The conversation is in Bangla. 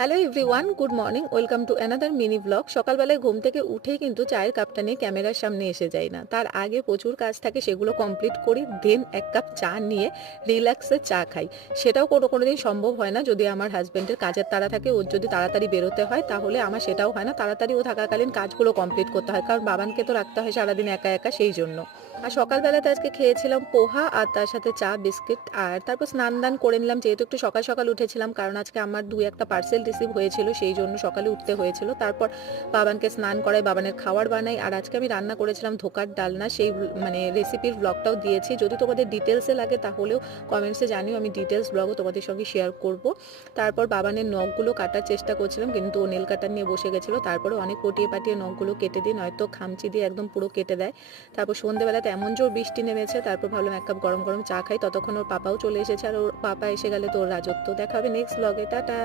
Hello everyone, good morning. Welcome to another mini blog. সকালবেলায় ঘুম থেকে উঠেই কিন্তু চায়ের কাপটা নিয়ে ক্যামেরার সামনে এসে যাই না, তার আগে প্রচুর কাজ থাকে, সেগুলো কমপ্লিট করি, দেন এক কাপ চা নিয়ে রিল্যাক্সে চা খাই। সেটাও কোনো দিন সম্ভব হয় না যদি আমার হাজব্যান্ডের কাজের তাড়া থাকে, ওর যদি তাড়াতাড়ি বেরোতে হয় তাহলে আমার সেটাও হয় না, তাড়াতাড়ি ও থাকাকালীন কাজগুলো কমপ্লিট করতে হয়, কারণ বাবানকে তো রাখতে হয় সারাদিন একা একা, সেই জন্য। আর সকালবেলাতে আজকে খেয়েছিলাম পোহা আর তার সাথে চা বিস্কিট, আর তারপর স্নান দান করে নিলাম, যেহেতু একটু সকাল সকাল উঠেছিলাম, কারণ আজকে আমার একটা পার্সেল রিসিভ হয়েছিল, সেই জন্য সকালে উঠতে হয়েছিল। তারপর বাবানকে স্নান করাই, বাবানের খাবার বানাই, আর আজকে আমি রান্না করেছিলাম ধোকার ডালনা, সেই রেসিপির ব্লগটাও দিয়েছি। যদি তোমাদের ডিটেলসে লাগে তাহলেও কমেন্টসে জানিও, আমি ডিটেলস ব্লগও তোমাদের সঙ্গে শেয়ার করব। তারপর বাবানের নখগুলো কাটার চেষ্টা করছিলাম, কিন্তু ও নেল কাটার নিয়ে বসে গেছিলো, তারপরে অনেক পটিয়ে পাটিয়ে নখগুলো কেটে দিই, নয়তো খামচি দিয়ে একদম পুরো কেটে দেয়। তারপর সন্ধ্যেবেলাতে এমন জোর বৃষ্টি নেমেছে, তারপর ভাবলাম এক কাপ গরম গরম চা খাই, ততক্ষণ ওর পাপাও চলে এসেছে, আর ওর পাপা এসে গেলে তো ওর রাজত্ব। দেখা হবে নেক্সট ব্লগে, টাটা।